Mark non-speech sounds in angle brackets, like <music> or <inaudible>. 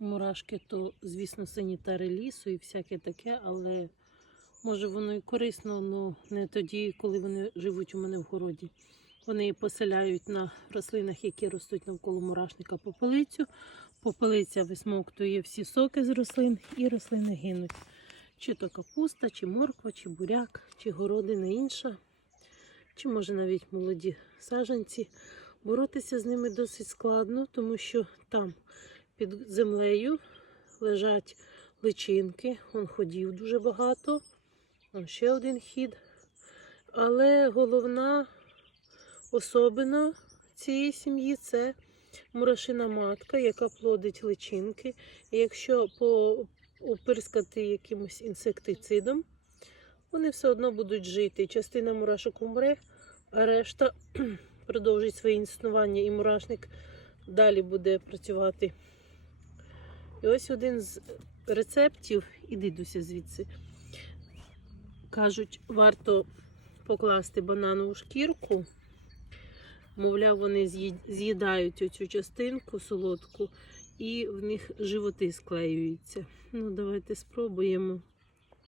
мурашки, то, звісно, санітари лісу і всяке таке, але може воно і корисно, але не тоді, коли вони живуть у мене в городі. Вони поселяють на рослинах, які ростуть навколо мурашника попелицю. Попелиця висмоктує всі соки з рослин і рослини гинуть. Чи то капуста, чи морква, чи буряк, чи городина інша, чи може навіть молоді саджанці. Боротися з ними досить складно, тому що там під землею лежать личинки, он ходів дуже багато. Он ще один хід. Але головна особина цієї сім'ї це мурашина матка, яка плодить личинки. І якщо попирскати якимось інсектицидом, вони все одно будуть жити. Частина мурашок умре, а решта <clears throat> продовжить своє існування, і мурашник далі буде працювати. І ось один з рецептів, іди Дуся звідси. Кажуть, варто покласти бананову шкірку. Мовляв, вони з'їдають оцю частинку солодку, і в них животи склеюються. Ну, давайте спробуємо.